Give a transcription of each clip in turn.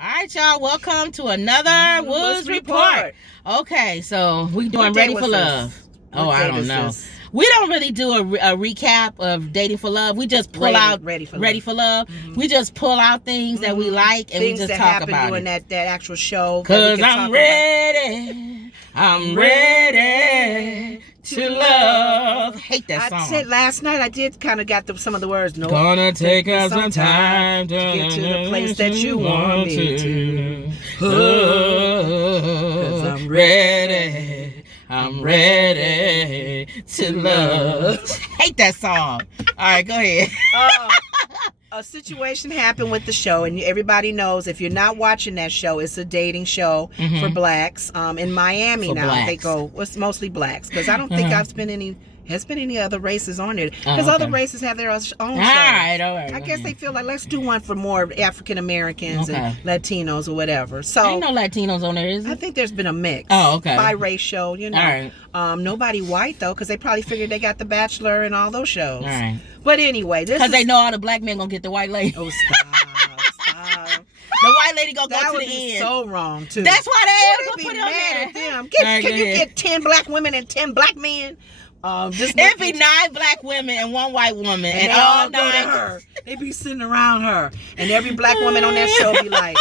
All right, y'all. Welcome to another Woods Report. Okay, so we doing Ready for Love. Oh, I don't know. We don't really do a recap of Dating for Love. We just pull out Ready for Love. Mm-hmm. We just pull out things that we like and things we just that talk about during it. that actual show. Cause I'm ready. I'm ready to love. Hate that song. I said last night I did kind of got some of the words. No, gonna take us some time to get to the place that you want me to. Cause I'm ready. I'm ready to love. Hate that song. All right, go ahead. A situation happened with the show, and everybody knows if you're not watching that show, it's a dating show for blacks. In Miami For now, blacks. they go. It's mostly blacks because I don't think has been any other races on it because other races have their own shows. All right. I guess they feel like let's do one for more African Americans and Latinos or whatever. So ain't no Latinos on there, is it? I think there's been a mix. Oh, okay. Biracial, you know. All right. Nobody white though, because they probably figured they got The Bachelor and all those shows. All right. But anyway, because they know all the black men gonna get the white lady. Oh, stop. The white lady gonna go to the end. So wrong too. That's why they gonna put it on mad there. At them. Can you get 10 black women and 10 black men? It'd be 9 black women and 1 white woman, and all go to her. They be sitting around her, and every black woman on that show be like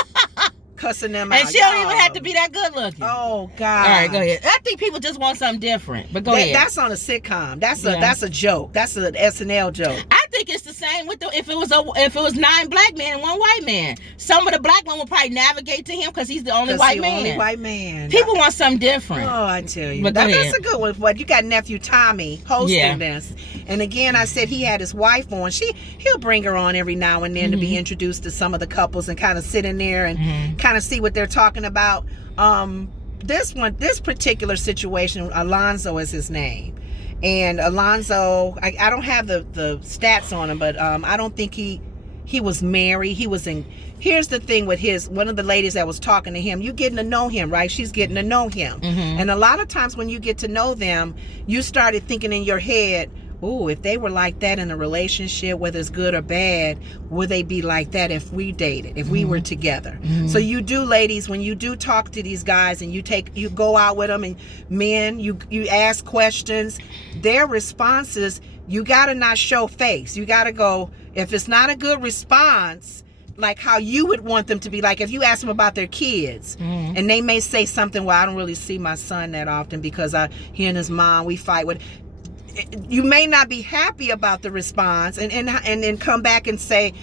cussing them out. And she don't even have to be that good looking. Oh God! All right, go ahead. I think people just want something different, but go ahead. That's on a sitcom. That's a joke. That's an SNL joke. I think it's the same with if it was 9 black men and 1 white man. Some of the black men will probably navigate to him because he's the only white man. Only white man. People want something different. Oh, I tell you, but that's a good one. But you got nephew Tommy hosting this, and again, I said he had his wife on. He'll bring her on every now and then to be introduced to some of the couples and kind of sit in there and kind of see what they're talking about. This particular situation, Alonzo is his name. And Alonzo, I don't have the stats on him, but I don't think he was married. He was in. Here's the thing with one of the ladies that was talking to him. You getting to know him, right? She's getting to know him. And a lot of times when you get to know them, you started thinking in your head, "Ooh, if they were like that in a relationship, whether it's good or bad, would they be like that if we dated, if we were together?" So you do, ladies, when you do talk to these guys and you go out with them, and men, you ask questions, their responses, you got to not show face. You got to go, if it's not a good response, like how you would want them to be. Like if you ask them about their kids and they may say something, "Well, I don't really see my son that often because he and his mom, we fight with." You may not be happy about the response and then come back and say,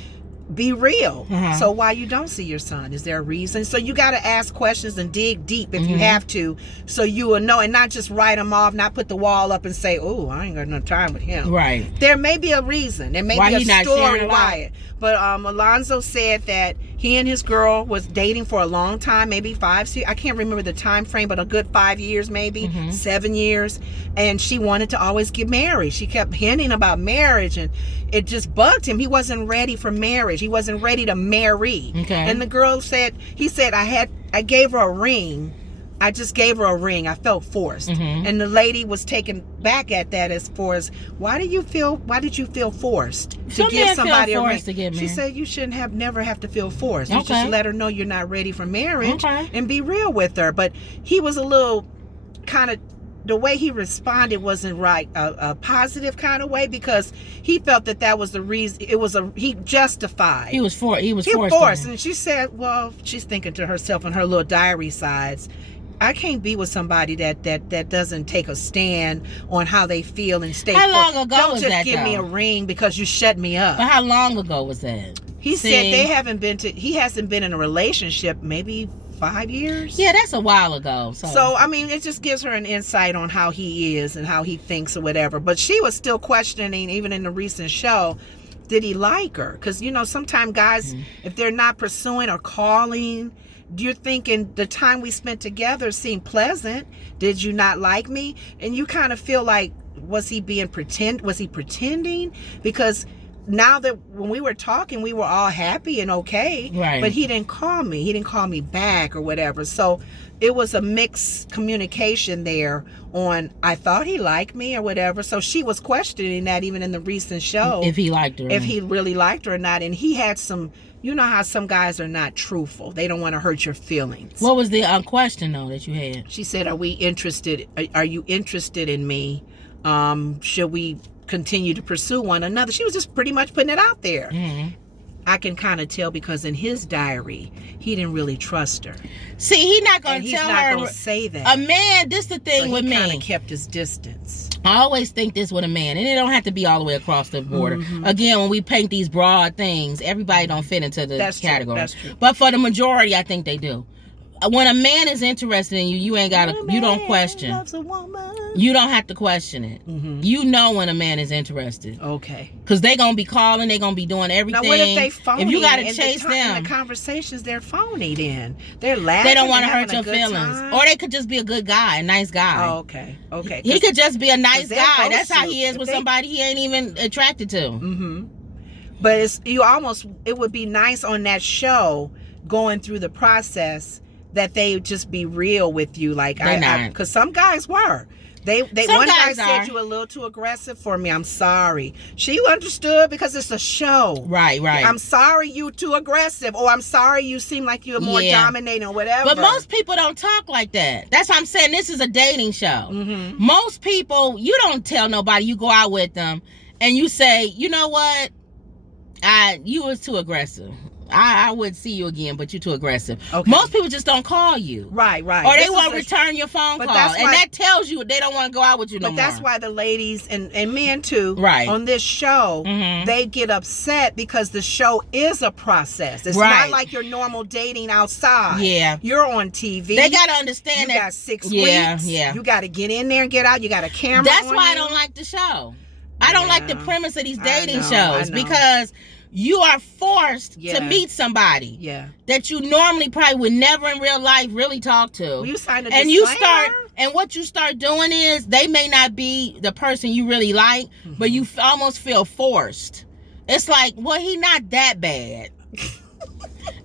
be real. So why you don't see your son? Is there a reason? So you got to ask questions and dig deep if you have to, so you will know, and not just write them off, not put the wall up and say, "Oh, I ain't got no time with him." Right. There may be a reason. There may be a story why. But Alonzo said that he and his girl was dating for a long time, maybe 5 years. I can't remember the time frame, but a good 5 years, maybe 7 years. And she wanted to always get married. She kept hinting about marriage, and it just bugged him. He wasn't ready for marriage. He wasn't ready to marry. And the girl said, he said, I gave her a ring. I just gave her a ring. I felt forced. And the lady was taken back at that as far as, why did you feel forced to give somebody a ring? She said you shouldn't never have to feel forced. You just let her know you're not ready for marriage and be real with her. But he was a little kind of, the way he responded wasn't right, a positive kind of way, because he felt that was the reason. He justified. He was forced. And she said, well, she's thinking to herself in her little diary sides, I can't be with somebody that doesn't take a stand on how they feel and stay. How long ago Don't was just that, give me a ring because you shut me up. But how long ago was that? He said he hasn't been in a relationship maybe 5 years. Yeah, that's a while ago. So I mean, it just gives her an insight on how he is and how he thinks or whatever. But she was still questioning, even in the recent show, did he like her? Because sometimes guys, if they're not pursuing or calling, you're thinking the time we spent together seemed pleasant. Did you not like me? And you kind of feel like, was he pretending? Because now that when we were talking, we were all happy and okay. Right. But he didn't call me. He didn't call me back or whatever. So it was a mixed communication there on, I thought he liked me or whatever. So she was questioning that even in the recent show. If he liked her. If he really liked her or not. And he had some, you know how some guys are not truthful. They don't want to hurt your feelings. What was the question, though, that you had? She said, are you interested in me? Should we continue to pursue one another? She was just pretty much putting it out there. Mm-hmm. I can kind of tell because in his diary, he didn't really trust her. See, he's not going to tell her. He's not going to say that. A man, this the thing with me. He kind of kept his distance. I always think this with a man, and it don't have to be all the way across the border. Mm-hmm. Again, when we paint these broad things, everybody don't fit into the category. That's true. But for the majority, I think they do. When a man is interested in you, you ain't got to, you don't question. Loves a woman. You don't have to question it. Mm-hmm. You know when a man is interested. Okay. Because they going to be calling, they going to be doing everything. Now, what if they phony? If you got to chase them. In the conversations, they're phony then. They're laughing. They don't want to hurt your feelings. Time. Or they could just be a good guy, a nice guy. Oh, okay. Okay. He could just be a nice guy. That's how shoot. he is with somebody he ain't even attracted to. Mm-hmm. But it would be nice on that show going through the process that they just be real with you. Like, because some guys were. One guy said you were a little too aggressive for me. I'm sorry. She understood because it's a show. Right. I'm sorry you too aggressive, or I'm sorry you seem like you're more dominating or whatever. But most people don't talk like that. That's what I'm saying. This is a dating show. Mm-hmm. Most people, you don't tell nobody. You go out with them and you say, you know what? You was too aggressive. I would see you again, but you're too aggressive. Okay. Most people just don't call you. Right. Or they won't return your phone call. And that tells you they don't want to go out with you no more. But that's why the ladies and men too, right, on this show, mm-hmm, they get upset because the show is a process. It's not like your normal dating outside. Yeah. You're on TV. They got to understand that. You got 6 weeks. Yeah. You got to get in there and get out. You got a camera. That's why I don't like the show. I don't like the premise of these dating shows because you are forced to meet somebody that you normally probably would never in real life really talk to. Well, you sign a disclaimer. And what you start doing is they may not be the person you really like, mm-hmm, but you almost feel forced. It's like, well, he not that bad.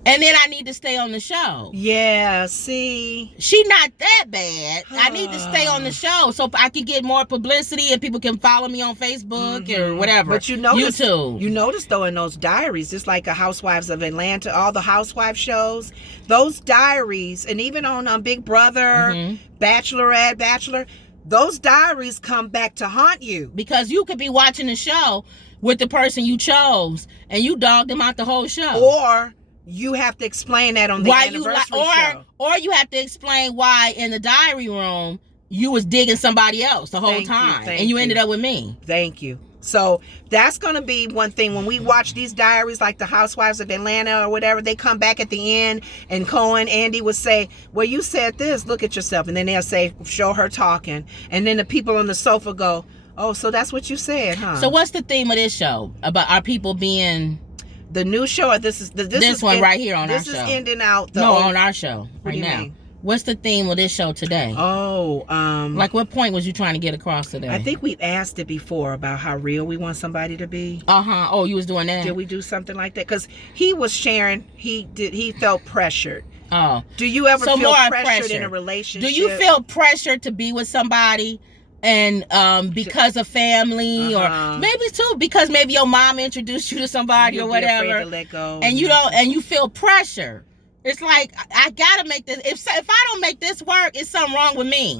And then I need to stay on the show. Yeah, see? She not that bad. I need to stay on the show so I can get more publicity and people can follow me on Facebook, mm-hmm, or whatever. But you notice, YouTube. You notice, though, in those diaries, just like a Housewives of Atlanta, all the housewife shows, those diaries, and even on Big Brother, mm-hmm, Bachelorette, Bachelor, those diaries come back to haunt you. Because you could be watching the show with the person you chose and you dogged them out the whole show. Or you have to explain that on the anniversary show. Or you have to explain why in the diary room you was digging somebody else the whole time. And you ended up with me. Thank you. So that's going to be one thing when we watch these diaries like the Housewives of Atlanta or whatever, they come back at the end and Andy would say, well, you said this, look at yourself. And then they'll say, show her talking. And then the people on the sofa go, oh, so that's what you said, huh? So what's the theme of this show? About our people being... The new show, or this one right here on our show. This is ending out. On our show right now. Mean? What's the theme of this show today? Oh, like what point was you trying to get across today? I think we've asked it before about how real we want somebody to be. Oh, you was doing that? Did we do something like that? Because he was sharing. He felt pressured. Oh, do you ever feel pressured in a relationship? Do you feel pressured to be with somebody? And because of family, or maybe too because maybe your mom introduced you to somebody or whatever, afraid to let go, and you don't, and you feel pressure. It's like, I gotta make this. If I don't make this work, it's something wrong with me.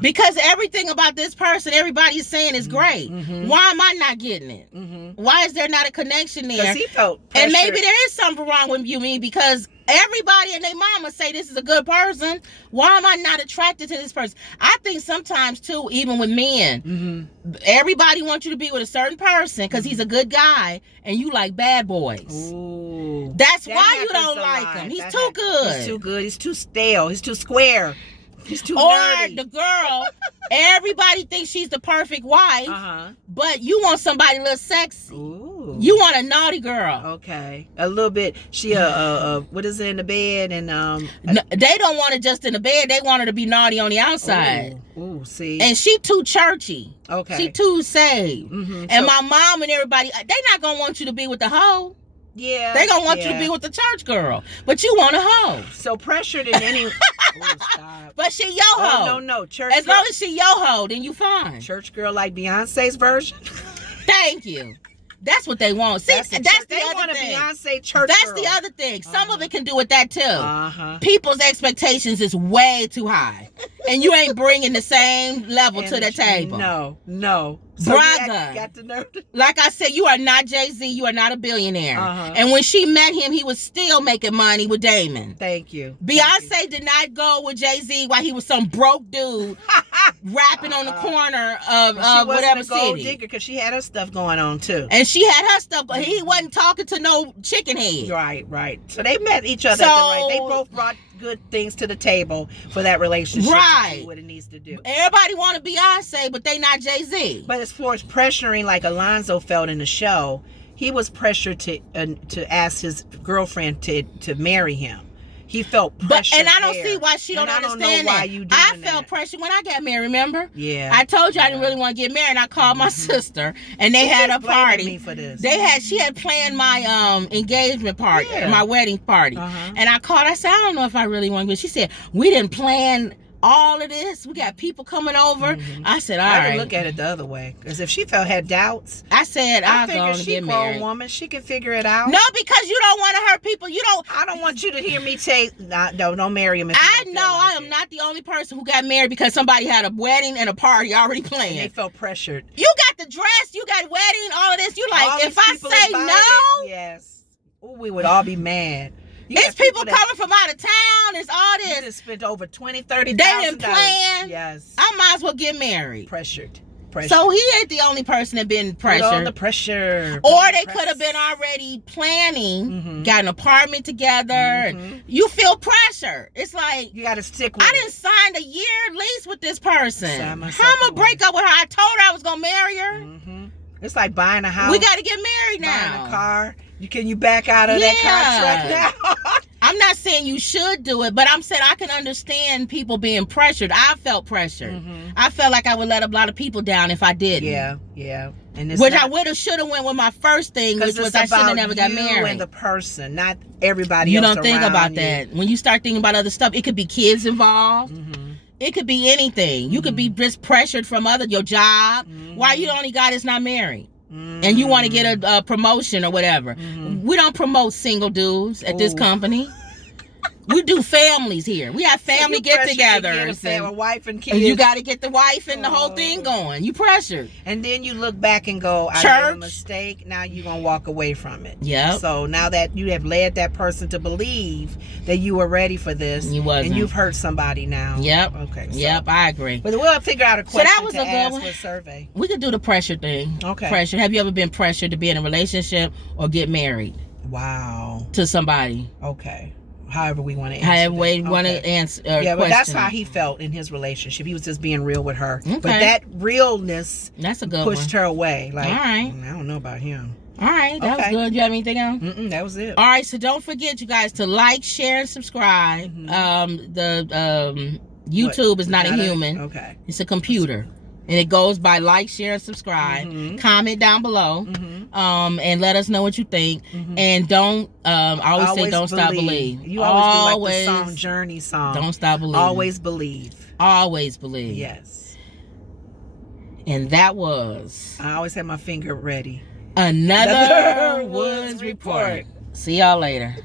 Because everything about this person, everybody's saying is great. Mm-hmm. Why am I not getting it? Mm-hmm. Why is there not a connection there? Because he felt pressure. And maybe there is something wrong with you, me, because everybody and their mama say this is a good person. Why am I not attracted to this person? I think sometimes too, even with men, mm-hmm, everybody wants you to be with a certain person because he's a good guy and you like bad boys. Ooh, that's why you don't like him. He's too good. He's too good. He's too stale. He's too square. He's too or nerdy. The girl, everybody thinks she's the perfect wife, but you want somebody a little sexy. Ooh. Ooh. You want a naughty girl. Okay. A little bit. She what is it in the bed and they don't want it just in the bed. They want her to be naughty on the outside. Ooh, see. And she too churchy. Okay. She too saved. And so, my mom and everybody, they not gonna want you to be with the hoe. Yeah. They gonna want you to be with the church girl. But you want a hoe. So pressured in any stop. But she yo ho. No. Church as girl. Long as she yo ho, then you fine. Church girl like Beyonce's version. Thank you. That's what they want. See, that's the other thing. Beyonce church that's girl. The other thing. Some of it can do with that too. People's expectations is way too high, and you ain't bringing the same level to the table. No. So Braga. Got the nerve. Like I said, you are not Jay-Z. You are not a billionaire. And when she met him, he was still making money with Damon. Thank you. Beyonce did not go with Jay-Z while he was some broke dude rapping on the corner of whatever city. Gold digger because she had her stuff going on too. And she had her stuff, but he wasn't talking to no chicken head. Right. So they met each other. They both brought good things to the table for that relationship. Right. To do what it needs to do. Everybody want to Beyonce, but they not Jay-Z. But as far as pressuring, like Alonzo felt in the show, he was pressured to ask his girlfriend to marry him. He felt pressure. And I don't see why she don't understand that. I felt pressure when I got married, remember? Yeah. I told you I didn't really want to get married. I called my sister and they had a party. Me for this. She had planned my engagement party, my wedding party. And I called, I said, I don't know if I really want to go. She said, we didn't plan all of this. We got people coming over. I said, all right. I would look at it the other way. Because if she had doubts, I said, I'll go and get married. She's a woman. She can figure it out. No, because you don't want to hurt people. I don't want you to hear me say, no, don't marry him. I know I am not the only person who got married because somebody had a wedding and a party already planned. And they felt pressured. You got the dress, you got wedding, all of this. You like, if I say no, yes, we would all be mad. It's people coming from out of town. It's all this. You just spent over $20,000, $30,000. They didn't plan. Yes. I might as well get married. Pressured. So he ain't the only person that been pressured. Put on the pressure. Or they could have been already planning, got an apartment together. And you feel pressure. It's like you got to stick with I didn't sign a year lease with this person. How am I gonna break up with her? I told her I was gonna marry her. It's like buying a house. We got to get married now. Buying a car. Can you back out of that contract now? I'm not saying you should do it, but I'm saying I can understand people being pressured. I felt pressured. I felt like I would let a lot of people down if I didn't. Yeah. I would have, should have went with my first thing, which was I should have never got married. You and the person, not everybody else. You don't think about that. When you start thinking about other stuff, it could be kids involved. It could be anything. You could be just pressured from your job. Why you only got is not married. And you want to get a promotion or whatever. We don't promote single dudes at this company. We do families here. We have family get-togethers. A wife and kids. And you got to get the wife and the whole thing going. You pressured. And then you look back and go, I made a mistake. Now you're going to walk away from it. Yeah. So now that you have led that person to believe that you were ready for this. You wasn't. And you've hurt somebody now. Yep. Okay. So. Yep, I agree. But we'll figure out a question that was to a good ask one. for a survey. We could do the pressure thing. Okay. Pressure. Have you ever been pressured to be in a relationship or get married? Wow. To somebody. Okay. However we want to answer. However we want to answer. But that's how he felt in his relationship. He was just being real with her. Okay. But that realness pushed her away. Like, all right. I don't know about him. All right. That was good. You have anything else? That was it. All right. So don't forget, you guys, to like, share, and subscribe. YouTube is not a human. Okay. It's a computer. And it goes by like, share, and subscribe. Comment down below. And let us know what you think. And don't, I always say don't stop believing. You always do like the song, Journey song. Don't stop believing. Always believe. Always believe. Yes. And that was... I always have my finger ready. Another Woods Report. See y'all later.